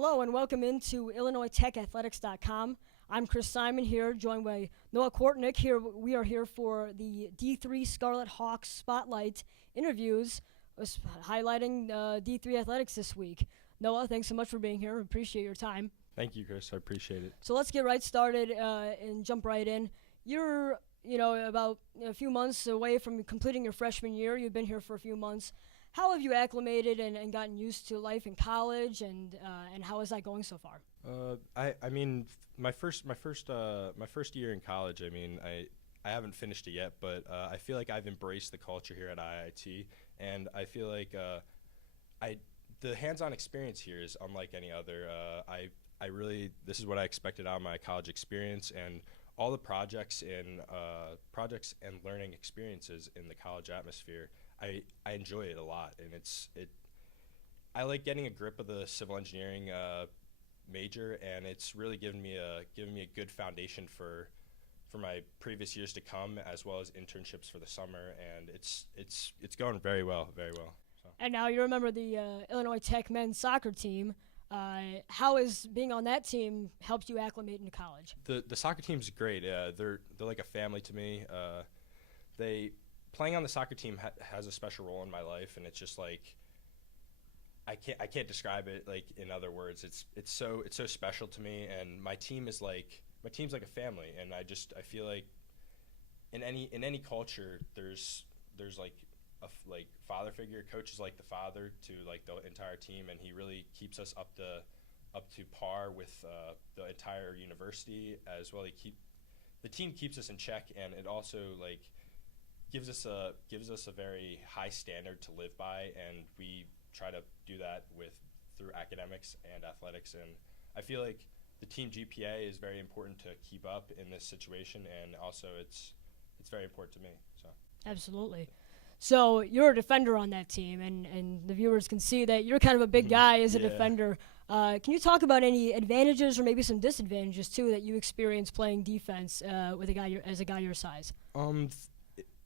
Hello and welcome into IllinoisTechAthletics.com. I'm Chris Simon here, joined by Noah Kwortnik. We are here for the D3 Scarlet Hawks Spotlight interviews, highlighting D3 athletics this week. Noah, thanks so much for being here. Appreciate your time. Thank you, Chris. I appreciate it. So let's get right started and jump right in. You're, about a few months away from completing your freshman year. You've been here for a few months. How have you acclimated and gotten used to life in college, and how is that going so far? My first year in college. I haven't finished it yet, but I feel like I've embraced the culture here at IIT, and I feel like the hands-on experience here is unlike any other. This is what I expected out of my college experience, and all the projects and learning experiences in the college atmosphere. I enjoy it a lot, and I like getting a grip of the civil engineering major, and it's really given me a good foundation for my previous years to come, as well as internships for the summer, and it's going very well. So. And now you're a member of the Illinois Tech men's soccer team. How has being on that team helped you acclimate into college? The soccer team's great. They're like a family to me. Playing on the soccer team has a special role in my life, and it's just like I can't describe it like in other words. It's so special to me, and my team's like a family, and I feel like in any culture there's like a father figure. Coach is like the father to like the entire team, and he really keeps us up to par with the entire university as well. The team keeps us in check, and it also like gives us a very high standard to live by, and we try to do that through academics and athletics. And I feel like the team GPA is very important to keep up in this situation, and also it's very important to me. So Absolutely. So you're a defender on that team, and the viewers can see that you're kind of a big guy as a defender. Can you talk about any advantages or maybe some disadvantages too that you experience playing defense with a guy your size?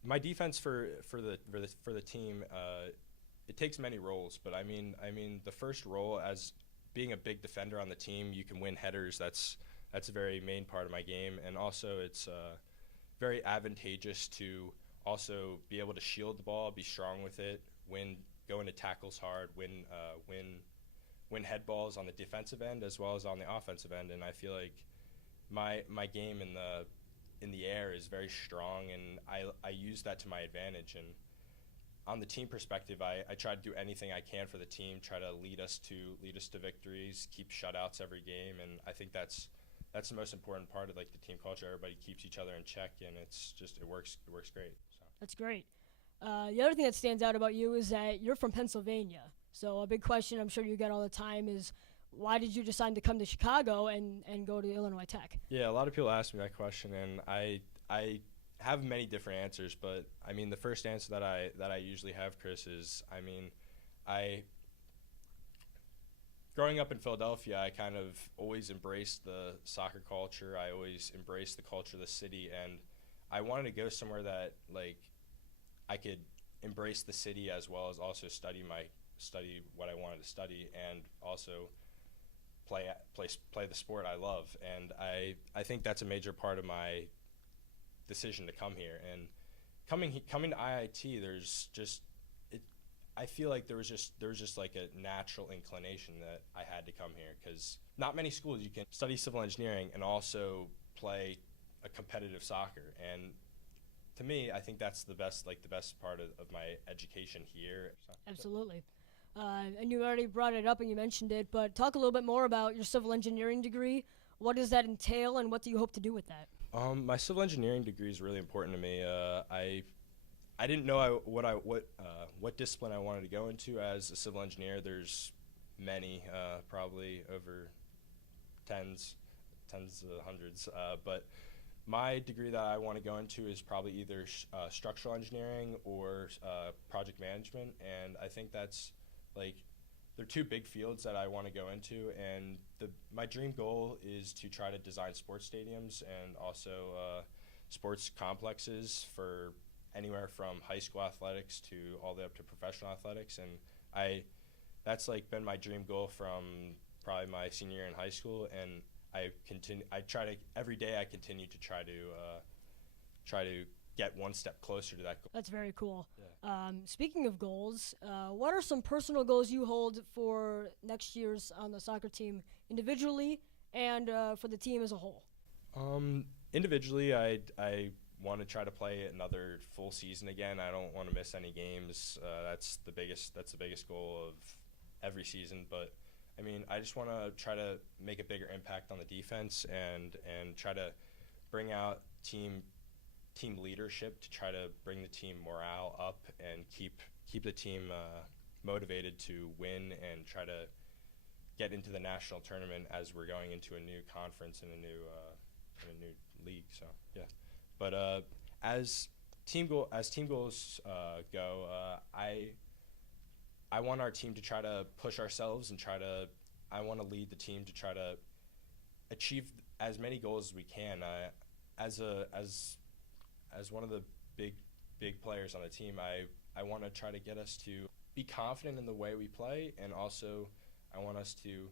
My defense for the team, it takes many roles, but I mean the first role, as being a big defender on the team, you can win headers. That's a very main part of my game, and also it's very advantageous to also be able to shield the ball, be strong with it, go into tackles hard, win head balls on the defensive end as well as on the offensive end. And I feel like my game in the air is very strong, and I use that to my advantage. And on the team perspective, I try to do anything I can for the team, try to lead us to victories, keep shutouts every game, and I think that's the most important part of like the team culture. Everybody keeps each other in check, and it works great. So. That's great. The other thing that stands out about you is that you're from Pennsylvania. So a big question I'm sure you get all the time is, why did you decide to come to Chicago and go to Illinois Tech? Yeah, a lot of people ask me that question, and I have many different answers. But I mean, the first answer that I usually have, Chris, is growing up in Philadelphia, I kind of always embraced the soccer culture. I always embraced the culture of the city, and I wanted to go somewhere that like I could embrace the city as well as also study what I wanted to study, and also play the sport I love. And I think that's a major part of my decision to come here. And coming to IIT, I feel like there was just like a natural inclination that I had to come here, because not many schools you can study civil engineering and also play a competitive soccer. And to me, I think that's the best part of my education here. So. Absolutely. And you already brought it up and you mentioned it, but talk a little bit more about your civil engineering degree. What does that entail, and what do you hope to do with that? My civil engineering degree is really important to me. I didn't know what discipline I wanted to go into as a civil engineer. There's many, probably over tens of hundreds, but my degree that I want to go into is probably either structural engineering or project management, and I think that's like they're two big fields that I want to go into. And my dream goal is to try to design sports stadiums and also sports complexes for anywhere from high school athletics to all the way up to professional athletics. And that's like been my dream goal from probably my senior year in high school, and every day I continue to try to get one step closer to that goal. That's very cool. Yeah. Speaking of goals, what are some personal goals you hold for next year's on the soccer team individually and for the team as a whole? Individually, I want to try to play another full season again. I don't want to miss any games. That's the biggest goal of every season. But I mean, I just want to try to make a bigger impact on the defense and try to bring out team leadership to try to bring the team morale up and keep the team motivated to win and try to get into the national tournament as we're going into a new conference and a new league. So yeah, but as team goals go, I want our team to try to push ourselves and I want to lead the team to try to achieve as many goals as we can. As one of the big players on the team, I want to try to get us to be confident in the way we play, and also I want us to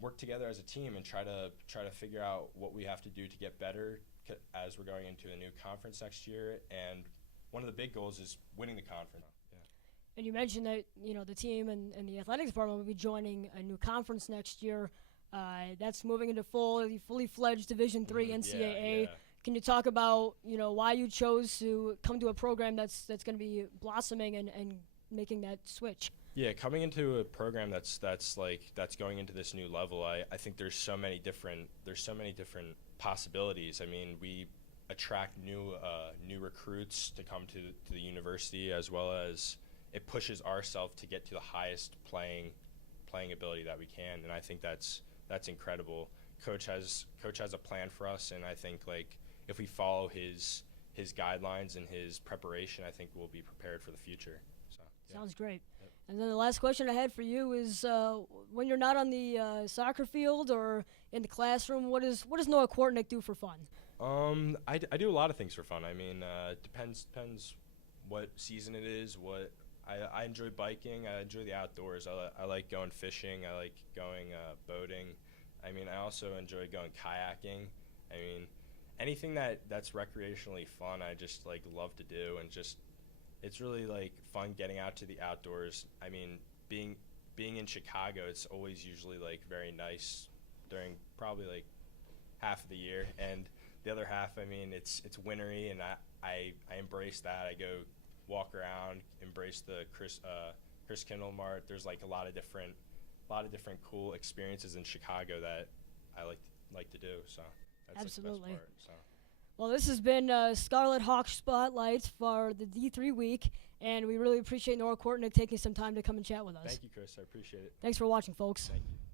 work together as a team and try to figure out what we have to do to get better as we're going into a new conference next year. And one of the big goals is winning the conference. Yeah. And you mentioned that the team and the athletics department will be joining a new conference next year. That's moving into fully fledged Division III NCAA. Yeah. Can you talk about why you chose to come to a program that's going to be blossoming and making that switch? Yeah, coming into a program that's going into this new level, I think there's so many different possibilities. I mean, we attract new recruits to come to the university, as well as it pushes ourselves to get to the highest playing ability that we can, and I think that's incredible. Coach has a plan for us, and I think if we follow his guidelines and his preparation, I think we'll be prepared for the future. So yeah. Sounds great. Yep. And then the last question I had for you is, when you're not on the soccer field or in the classroom, what does Noah Kwortnik do for fun? I do a lot of things for fun. I mean, it depends what season it is. I enjoy biking. I enjoy the outdoors. I like going fishing. I like going boating. I mean, I also enjoy going kayaking. I mean, anything that's recreationally fun, I just love to do, and it's really fun getting out to the outdoors. I mean, being in Chicago, it's always usually very nice during probably half of the year, and the other half, I mean, it's wintry, and I embrace that. I go walk around, embrace the Chris Kindle Mart. There's a lot of different cool experiences in Chicago that I like to do. So that's absolutely. The best part, so. Well, this has been Scarlet Hawk Spotlight for the D3 week, and we really appreciate Noah Kwortnik taking some time to come and chat with us. Thank you, Chris. I appreciate it. Thanks for watching, folks. Thank you.